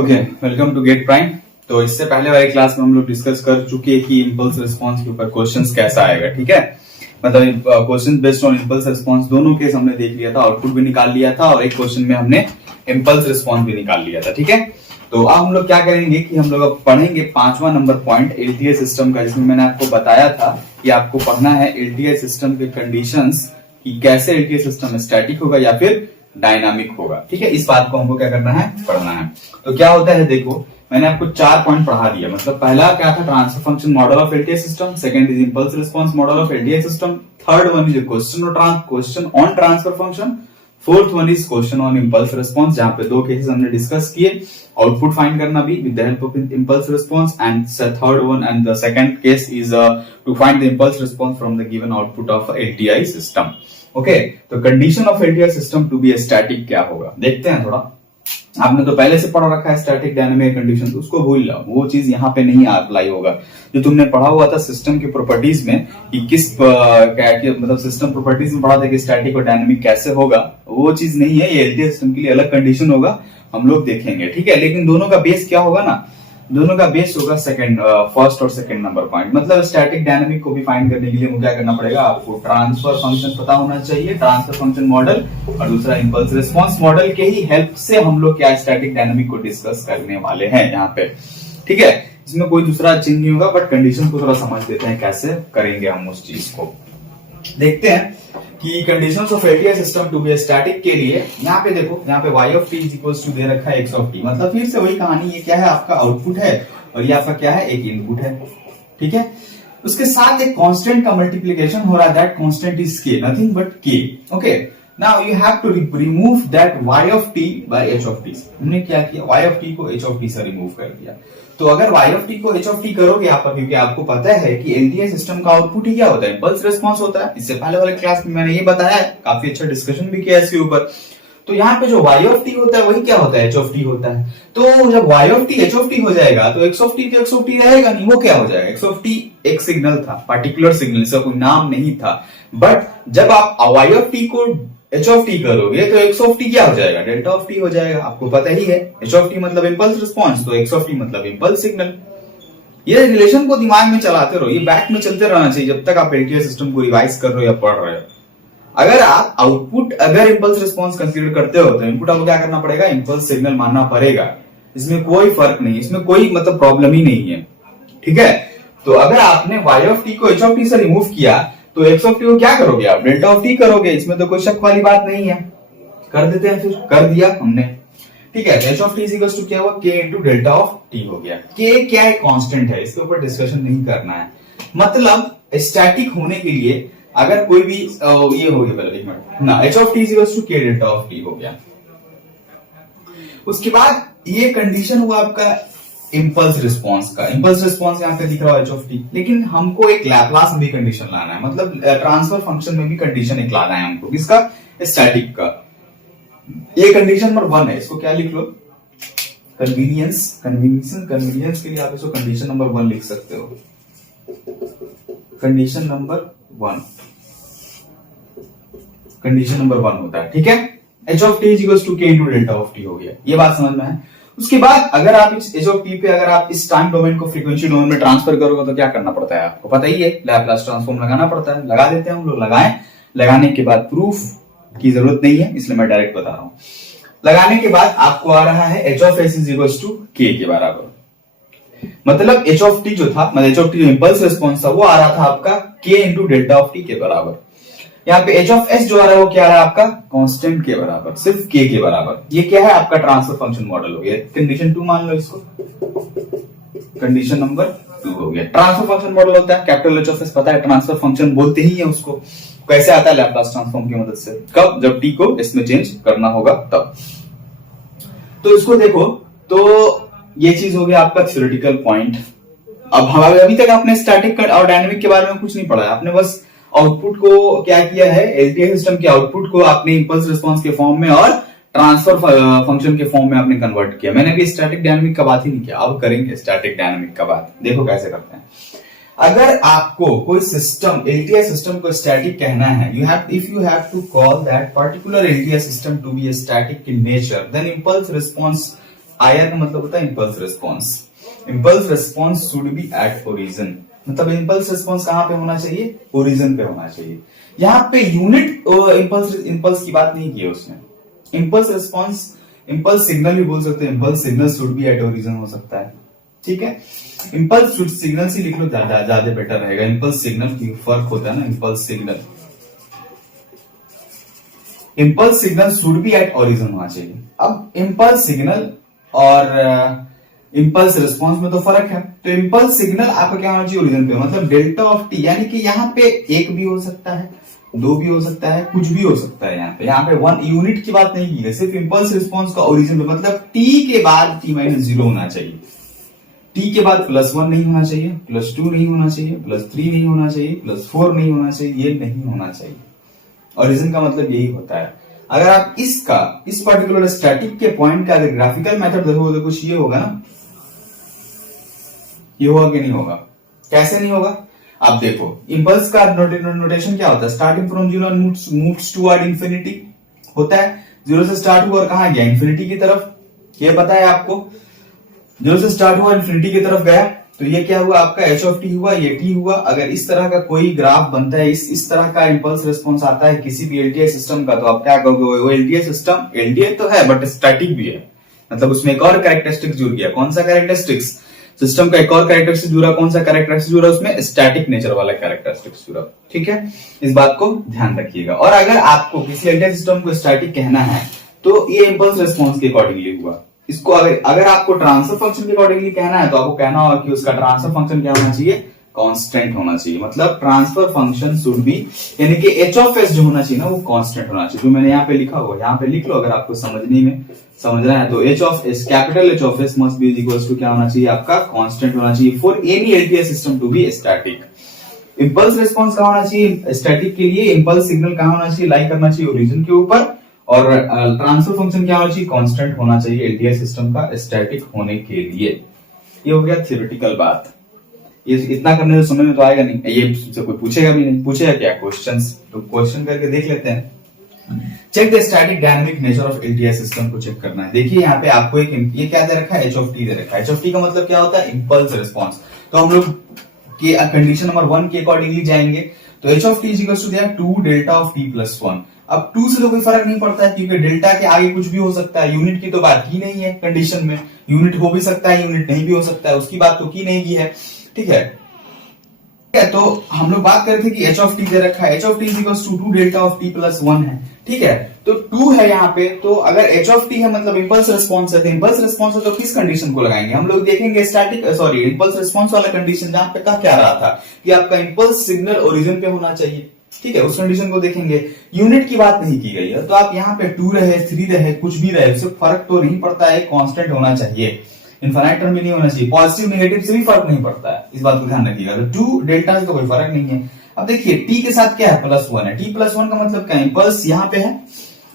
Okay, welcome to Get Prime. तो इससे पहले वाली क्लास में हम लोग डिस्कस कर चुके हैं कि इम्पल्स रिस्पांस के ऊपर क्वेश्चंस कैसा आएगा। ठीक है, मतलब question based on impulse response दोनों केस हमने देख लिया था, आउटपुट भी निकाल लिया था और एक क्वेश्चन में हमने इम्पल्स रिस्पांस भी निकाल लिया था। ठीक है, तो अब हम लोग क्या करेंगे कि हम लोग अब पढ़ेंगे 5वां नंबर पॉइंट एलटीआई सिस्टम का, जिसमें मैंने आपको बताया था कि आपको पढ़ना है एलटीआई सिस्टम के कंडीशंस कि कैसे एलटीआई सिस्टम स्टैटिक होगा या फिर डायनामिक होगा। ठीक है, इस बात को हमको क्या करना है, पढ़ना है। तो क्या होता है, देखो मैंने आपको 4 पॉइंट पढ़ा दिया। मतलब पहला क्या था, transfer function model of LTI system, second is impulse response model of LTI system, third one is question on transfer function, fourth one is question on impulse response, जहां पे 2 केसेस हमने डिस्कस किए, आउटपुट फाइंड करना भी with the help of impulse response, and third one and the second case is to find the impulse response from the given output of LTI system. Okay, तो condition of LTI system to be static क्या होगा, देखते हैं। थोड़ा आपने तो पहले से पढ़ रखा है स्टैटिक डायनामिक कंडीशन, तो उसको भूल जाओ, वो चीज यहाँ पे नहीं अप्लाई होगा। जो तुमने पढ़ा हुआ था सिस्टम की प्रॉपर्टीज में कि किस मतलब सिस्टम प्रॉपर्टीज में पढ़ा था कि स्टैटिक और डायनामिक कैसे होगा, वो चीज नहीं है। ये एलटीआई सिस्टम के लिए अलग कंडीशन होगा, हम लोग देखेंगे। ठीक है, लेकिन दोनों का बेस क्या होगा ना, दोनों का बेस होगा फर्स्ट और सेकंड नंबर पॉइंट। मतलब स्टैटिक डायनामिक को भी फाइंड करने के लिए क्या करना पड़ेगा, आपको ट्रांसफर फंक्शन पता होना चाहिए, ट्रांसफर फंक्शन मॉडल, और दूसरा इंपल्स रिस्पांस मॉडल के ही हेल्प से हम लोग क्या स्टैटिक डायनामिक को डिस्कस करने वाले हैं यहाँ पे। ठीक है, इसमें कोई दूसरा चीज नहीं होगा, बट कंडीशन को थोड़ा समझ लेते हैं कैसे करेंगे हम उस चीज को। देखते हैं कि conditions of LTI system to be static के लिए यहाँ पे देखो, यहाँ पे y of T is equal to दे रखा है x ऑफ टी। मतलब फिर से वही कहानी, ये क्या है, आपका आउटपुट है और ये आपका क्या है, एक इनपुट है। ठीक है, उसके साथ एक कांस्टेंट का मल्टीप्लिकेशन हो रहा है, that constant is k, nothing but k। Okay, now you have to remove that y of T by h of T. हमने क्या किया, y ऑफ टी को h ऑफ टी से रिमूव कर दिया। तो अगर y ऑफ टी को h ऑफ टी करोगे आप, क्योंकि आपको पता है कि एलटीआई सिस्टम का आउटपुट ही क्या होता है, इंपल्स रिस्पांस होता है। इससे पहले वाले क्लास में मैंने ये बताया है, काफी अच्छा डिस्कशन भी किया इसके ऊपर। तो यहाँ पे जो y ऑफ टी होता है वही क्या होता है, h ऑफ टी होता है। तो जब y of T h of T हो जाएगा तो x ऑफ टी तो x ऑफ टी रहेगा नहीं, वो क्या हो जाएगा, x ऑफ टी एक सिग्नल था, पार्टिकुलर सिग्नल, इसका कोई नाम नहीं था। बट जब आप y ऑफ टी को h ऑफ टी करोगे तो x ऑफ टी क्या हो जाएगा, डेल्टा ऑफ टी हो जाएगा। आपको पता ही है h ऑफ टी मतलब इंपल्स रिस्पांस, तो x ऑफ टी मतलब इंपल्स सिग्नल। ये रिलेशन को दिमाग में चलाते रहो, ये बैक में चलते रहना चाहिए जब तक आप एलटीआई सिस्टम को रिवाइज कर रहे हो या पढ़ रहे हो। अगर आप आउटपुट अगर इंपल्स रिस्पांस कंसीडर करते हो तो इनपुट आपको क्या करना पड़ेगा, इंपल्स सिग्नल मानना पड़ेगा। इसमें कोई फर्क नहीं, इसमें कोई मतलब प्रॉब्लम ही नहीं है। ठीक है, तो अगर आपने y ऑफ टी को h ऑफ टी से रिमूव किया तो x ऑफ टी को क्या करोगे, आप डेल्टा ऑफ टी करोगे। इसमें तो कोई शक वाली बात नहीं है, कर देते हैं, फिर कर दिया हमने। ठीक है, h of T is equal to क्या हुआ, k into delta of T हो गया। k क्या है, कांस्टेंट है, इसके ऊपर डिस्कशन नहीं करना है। मतलब स्टैटिक होने के लिए अगर कोई भी ये हो गया, पहले एक मिनट ना, h of T is equal to k delta of T हो गया। उसके बाद ये कंडीशन हुआ आपका इंपल्स रिस्पांस का। इंपल्स रिस्पांस यहाँ पे दिख रहा है h ऑफ टी, लेकिन हमको एक लैपलास में भी कंडीशन लाना है, मतलब ट्रांसफर फंक्शन में भी कंडीशन एक लाना है हमको, किसका, स्टैटिक का। ये कंडीशन नंबर 1 है, इसको क्या लिख लो, कन्वीनियंस के लिए आप इसको कंडीशन नंबर 1 लिख सकते हो। कंडीशन नंबर 1 होता है। ठीक है, h of T is equal to k into delta of T हो गया, ये बात समझ में है। उसके बाद अगर आप इस h ऑफ टी पे अगर आप इस टाइम डोमेन को फ्रीक्वेंसी डोमेन में ट्रांसफर करोगे तो क्या करना पड़ता है, आपको पता ही है, लैपलास ट्रांसफॉर्म लगाना पड़ता है। लगा देते हैं हम लोग, लगाएं, लगाने के बाद प्रूफ की जरूरत नहीं है इसलिए मैं डायरेक्ट बता रहा हूं। लगाने के बाद आपको आ रहा है h of s is equal to k के बराबर। मतलब h ऑफ टी जो था, मतलब h ऑफ टी जो इंपल्स रिस्पांस था वो आ रहा था आपका k into delta of T के बराबर। यहाँ पे h ऑफ s जो आ रहा है वो क्या आ रहा है आपका, कांस्टेंट के बराबर, सिर्फ k के बराबर। ये क्या है, आपका ट्रांसफर फंक्शन मॉडल हो गया। कंडीशन 2 मान लो इसको, कंडीशन नंबर 2 हो गया। ट्रांसफर फंक्शन मॉडल होता है कैपिटल H ऑफ s, पता है ट्रांसफर फंक्शन बोलते ही है उसको। कैसे आता है, लैपलास ट्रांसफॉर्म की मदद से। कब, जब t को इसमें चेंज करना होगा तब। तो इसको देखो, तो ये चीज हो गया आपका थ्योरेटिकल पॉइंट। अब अभी तक आपने स्टैटिक और डायनामिक के बारे में कुछ नहीं पढ़ा है, आपने बस आउटपुट को क्या किया है, एलटीआई सिस्टम के आउटपुट को आपने इंपल्स रिस्पांस के फॉर्म में और ट्रांसफर फंक्शन के फॉर्म में आपने कन्वर्ट किया। मैंने अभी स्टैटिक डायनामिक का बात ही नहीं किया, अब करेंगे स्टैटिक डायनामिक का बात। देखो कैसे करते हैं। अगर आपको कोई सिस्टम, एलटीआई सिस्टम को स्टैटिक कहना है, if you have to call that particular LTI system to be static in nature, then impulse response आया का मतलब होता है impulse response. Impulse response should be at origin, मतलब इंपल्स रिस्पॉन्स कहां पे होना चाहिए? ओरिजिन पे होना चाहिए। यहाँ पे यूनिट इंपल्स की बात नहीं की है उसने। इंपल्स रिस्पॉन्स, इंपल्स सिग्नल भी बोल सकते हैं, impulse signal should be at origin हो सकता है, ठीक है। इंपल्स सिग्नल से लिख लो, ज्यादा बेटर रहेगा। इंपल्स सिग्नल की फर्क होता है ना, impulse signal should be at origin होना चाहिए। अब इंपल्स सिग्नल और इंपल्स रिस्पॉन्स में तो फर्क है। तो इंपल्स सिग्नल आपका क्या होना चाहिए? ओरिजिन पे, मतलब डेल्टा ऑफ टी, यानी कि यहाँ पे एक भी हो सकता है, दो भी हो सकता है, कुछ भी हो सकता है। यहाँ पे वन यूनिट की बात नहीं की है, सिर्फ इंपल्स रिस्पॉन्स का ओरिजिन पे, मतलब टी के बाद टी माइनस जीरो होना चाहिए, टी के बाद +1 नहीं होना चाहिए, +2 नहीं होना चाहिए, +3 नहीं होना चाहिए, +4 नहीं होना चाहिए, ये नहीं होना चाहिए। ओरिजिन का मतलब यही होता है। अगर आप इस पर्टिकुलर स्टैटिक के पॉइंट का अगर ग्राफिकल मेथड देखोगे तो कुछ ये होगा ना, ये होगा कि नहीं होगा? कैसे नहीं होगा? आप देखो, इंपल्स का नोटेशन क्या होता है? Starting from zero moves toward infinity होता है। जीरो से स्टार्ट हुआ और कहां गया? इंफिनिटी की तरफ, ये पता है आपको। जीरो से स्टार्ट हुआ, इंफिनिटी की तरफ गया, तो ये क्या हुआ? आपका एच ऑफ टी हुआ, ये टी हुआ। अगर इस तरह का कोई ग्राफ बनता है, इस तरह का इंपल्स रिस्पॉन्स आता है किसी भी एलटीआई सिस्टम का, तो आप क्या कहोगे? वो एलटीआई सिस्टम, एलटीआई तो है बट स्टैटिक भी है, मतलब उसमें एक और कैरेक्टरिस्टिक्स जुड़ गया। कौन सा कैरेक्टरिस्टिक्स? सिस्टम का एक और कैरेक्टरिस्टिक्स जुड़ा। कौन सा कैरेक्टरिस्टिक्स जुड़ा? उसमें स्टैटिक नेचर वाला कैरेक्टरिस्टिक्स जुड़ा, ठीक है। इस बात को ध्यान रखिएगा। और अगर आपको किसी एलटीआई सिस्टम को स्टैटिक कहना है तो ये इंपल्स रिस्पॉन्स के अकॉर्डिंगली हुआ। इसको अगर आपको ट्रांसफर फंक्शन के अकॉर्डिंगली कहना है तो आपको कहना होगा कि उसका ट्रांसफर फंक्शन क्या होना चाहिए? कांस्टेंट होना चाहिए। मतलब ट्रांसफर फंक्शन शुड बी, यानी कि एच ऑफ एस जो होना चाहिए ना, वो कांस्टेंट होना चाहिए। जो मैंने यहाँ पे लिखा हुआ, यहाँ पे लिख लो अगर आपको समझना है तो। H of S, capital H of S must be equals to क्या होना चाहिए? आपका कांस्टेंट होना चाहिए for any LTI system to be static. Impulse response कहां होना चाहिए? स्टैटिक के लिए इंपल्स सिग्नल कहां होना चाहिए? लाई करना चाहिए ओरिजिन के ऊपर। और ट्रांसफर फंक्शन क्या होना चाहिए? कांस्टेंट होना चाहिए एलटीआई सिस्टम का स्टैटिक होने के लिए। ये हो गया थियोरेटिकल बात। ये इतना करने से समझ में तो आएगा नहीं, ये से कोई पूछेगा भी नहीं। पूछेगा क्या? क्वेश्चंस, तो क्वेश्चन करके देख लेते हैं। Check the static dynamic nature of LTI system को चेक करना है। देखिए यहाँ पे आपको एक ये क्या दे रखा है? एच ऑफ टी दे रखा है। एच ऑफ टी का मतलब क्या होता है? Impulse response. तो हम लोग के कंडीशन नंबर 1 के अकॉर्डिंगली जाएंगे। तो H of T is equal to 2 delta of T plus 1। अब 2 से तो कोई फर्क नहीं पड़ता है, क्योंकि डेल्टा के आगे कुछ भी हो सकता है। यूनिट की तो बात की नहीं है कंडीशन में, यूनिट हो भी सकता है, यूनिट नहीं भी हो सकता है, उसकी बात तो की नहीं की है, ठीक है। तो हम लोग बात कर रहे थे कि एच ऑफ टी दे रखा है, H of T is equal to 2 delta of T plus 1 है, ठीक है। तो 2 है यहाँ पे, तो अगर एच ऑफ टी है मतलब इंपल्स रिस्पॉन्स है, तो इंपल्स रिस्पॉन्स है तो किस कंडीशन को लगाएंगे? हम लोग देखेंगे स्टैटिक इंपल्स रिस्पॉन्स वाला कंडीशन, जहां पे क्या रहा था कि आपका इंपल्स सिग्नल ओरिजिन पे होना चाहिए, ठीक है। उस कंडीशन को देखेंगे। यूनिट की बात नहीं की गई है, तो आप यहाँ पे 2 रहे, 3 रहे, कुछ भी रहे, उससे फर्क तो नहीं पड़ता है, कांस्टेंट होना चाहिए। इनफाइनाइट टर्म भी नहीं होना चाहिए, पॉजिटिव नेगेटिव से भी फर्क नहीं पड़ता है, इस बात को ध्यान रखिएगा। तो 2 डेल्टा से तो कोई फर्क नहीं है। अब देखिए टी के साथ क्या है? +1 है। टी +1 का मतलब क्या है? इंपल्स यहाँ पे है,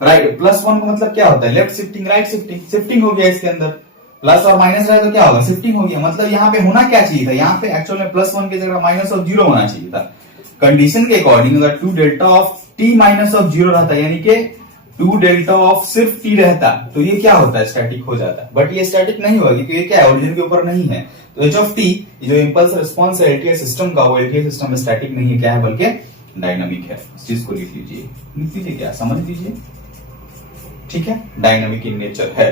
राइट। +1 का मतलब क्या होता है? Left shifting, right shifting. Shifting हो गया इसके अंदर, प्लस और माइनस रहे तो क्या होगा? शिफ्टिंग हो गया। मतलब यहाँ पे होना क्या चाहिए था? यहाँ पे एक्चुअल में +1 की जगह -0 होना चाहिए था। कंडीशन के अकॉर्डिंग अगर 2 डेल्टा ऑफ टी -0 रहता, यानी कि 2 डेल्टा ऑफ सिर्फ टी रहता, तो ये क्या होता है? स्टैटिक हो जाता है। बट ये स्टैटिक नहीं होगा, क्योंकि ये क्या है? ओरिजिन के ऊपर नहीं है। तो एच ऑफ टी जो इंपल्स रिस्पॉन्स है एलटीआई सिस्टम का, वो एलटीआई सिस्टम में स्टैटिक नहीं है, क्या है? बल्कि डायनामिक है। इस चीज को लिख लीजिए, क्या समझ लीजिए, ठीक है। डायनामिक इन नेचर है।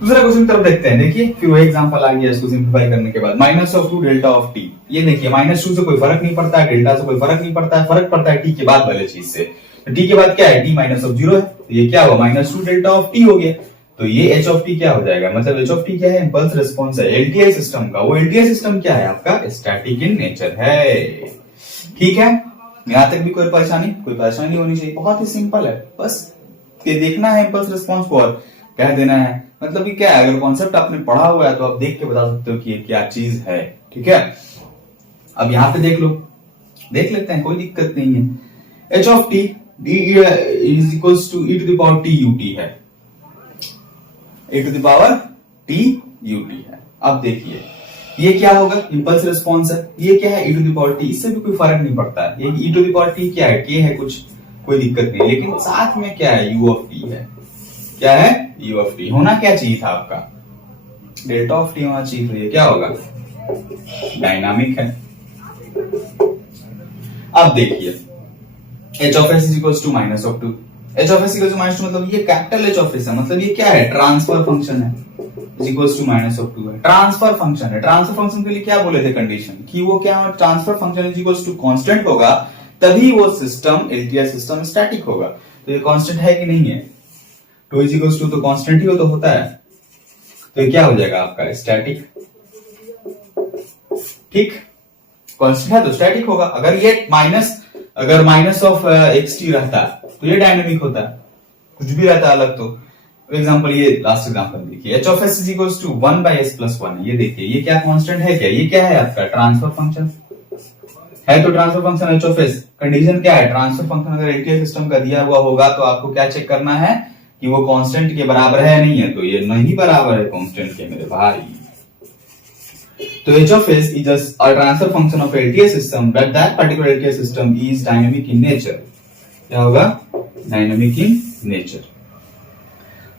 दूसरा क्वेश्चन तरफ देखते हैं। देखिए फिर वो एग्जांपल आ गया, इसको सिंप्लीफाई करने के बाद -2 डेल्टा ऑफ टी। ये देखिए -2 से कोई फर्क नहीं पड़ता है, डेल्टा से कोई फर्क नहीं पड़ता है, फर्क पड़ता है टी के बाद वाले चीज से। तो टी के बाद क्या है? टी -0 है, तो ये क्या हुआ? -2 डेल्टा ऑफ टी हो गया। तो ये एच ऑफ टी क्या हो जाएगा? मतलब एच ऑफ टी क्या है? इंपल्स रिस्पॉन्स है एलटीआई सिस्टम का। वो एलटीआई सिस्टम क्या है? आपका स्टैटिक इन नेचर है, ठीक है। यहां तक भी कोई परेशानी होनी चाहिए, बहुत ही सिंपल है। बस ये देखना है इंपल्स रिस्पॉन्स को और कह देना है। मतलब कि क्या है? अगर कॉन्सेप्ट आपने पढ़ा हुआ है तो आप देख के बता सकते हो कि ये क्या चीज है, ठीक है। अब यहां पे देख लेते हैं, कोई दिक्कत नहीं है। H of T is equals to e to the power T UT है, e to the power T UT है। अब देखिए ये क्या होगा? इंपल्स रिस्पॉन्स है। ये क्या है? e to the power T. इससे भी कोई फर्क नहीं पड़ता है। ये e to the power T क्या है? k है, कुछ कोई दिक्कत नहीं। लेकिन साथ में क्या है? u ऑफ टी है। क्या है? u of T. होना क्या चाहिए था आपका? डेल्टा ऑफ टी होना चाहिए, तो ये क्या होगा, डायनामिक है। अब देखिए H of S is equal to minus of two, H of S equal to minus two मतलब ये कैपिटल एच ऑफ एस है, मतलब ये क्या है, ट्रांसफर फंक्शन है, is equal to minus of two है, ट्रांसफर फंक्शन है। ट्रांसफर फंक्शन के लिए क्या बोले थे कंडीशन, कि वो क्या, transfer function is equal to constant होगा, तभी वो सिस्टम एलटीआई सिस्टम स्टैटिक होगा। तो ये कांस्टेंट है कि नहीं है, टू इज इक्वल टू तो कांस्टेंट ही हो तो होता है, तो ये क्या हो जाएगा आपका स्टैटिक, ठीक, कांस्टेंट है तो स्टैटिक होगा। अगर माइनस ऑफ एक्स टी रहता तो ये डायनेमिक होता, कुछ भी रहता अलग तो। एग्जांपल, ये लास्ट एग्जांपल देखिए, H of S is equal to 1 by S plus 1, ये देखिए ये क्या कांस्टेंट है, क्या ये क्या है आपका ट्रांसफर फंक्शन है, तो transfer function H of S, condition क्या है, ट्रांसफर फंक्शन अगर एलटीआई सिस्टम का दिया हुआ होगा तो आपको क्या चेक करना है कि वो कांस्टेंट के बराबर है नहीं है, तो ये नहीं बराबर है कांस्टेंट के मेरे भाई। तो h of s is just a transfer function of LTI system, but that particular LTI system is dynamic in nature. क्या होगा, डायनामिक इन नेचर।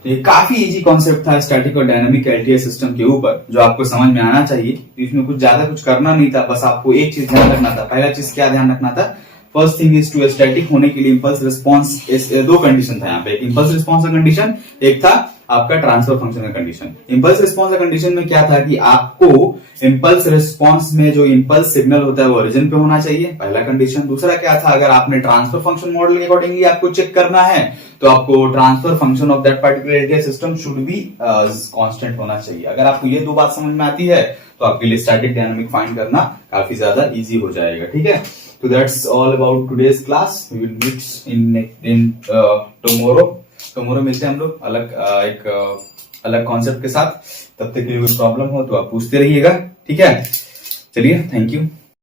तो ये काफी इजी कॉन्सेप्ट था स्टैटिक और डायनामिक एलटीआई सिस्टम के ऊपर, जो आपको समझ में आना चाहिए। इसमें कुछ ज्यादा कुछ करना नहीं था, बस आपको एक चीज ध्यान रखना था। पहला चीज क्या ध्यान रखना था, first thing is to static होने के लिए इंपल्स रिस्पॉन्स, दो कंडीशन था यहाँ पे, एक इंपल्स रिस्पॉन्स का कंडीशन, एक था आपका ट्रांसफर फंक्शन का कंडीशन। इंपल्स रिस्पॉन्स का कंडीशन में क्या था कि आपको इंपल्स रिस्पॉन्स में जो इंपल्स सिग्नल होता है वो ओरिजिन पे होना चाहिए, पहला कंडीशन। दूसरा क्या था, अगर आपने ट्रांसफर फंक्शन मॉडल के अकॉर्डिंगली आपको चेक करना है तो आपको transfer function of that particular LTI system should be constant होना चाहिए। अगर आपको ये दो बात समझ में आती है तो आपके लिए स्टैटिक डायनामिक फाइंड करना काफी ज्यादा इजी हो जाएगा, ठीक है। So that's all about today's class. We will meet in tomorrow मिलते हैं हम लोग अलग कॉन्सेप्ट के साथ। तब तक के लिए कोई प्रॉब्लम हो तो आप पूछते रहिएगा, ठीक है। चलिए, थैंक यू।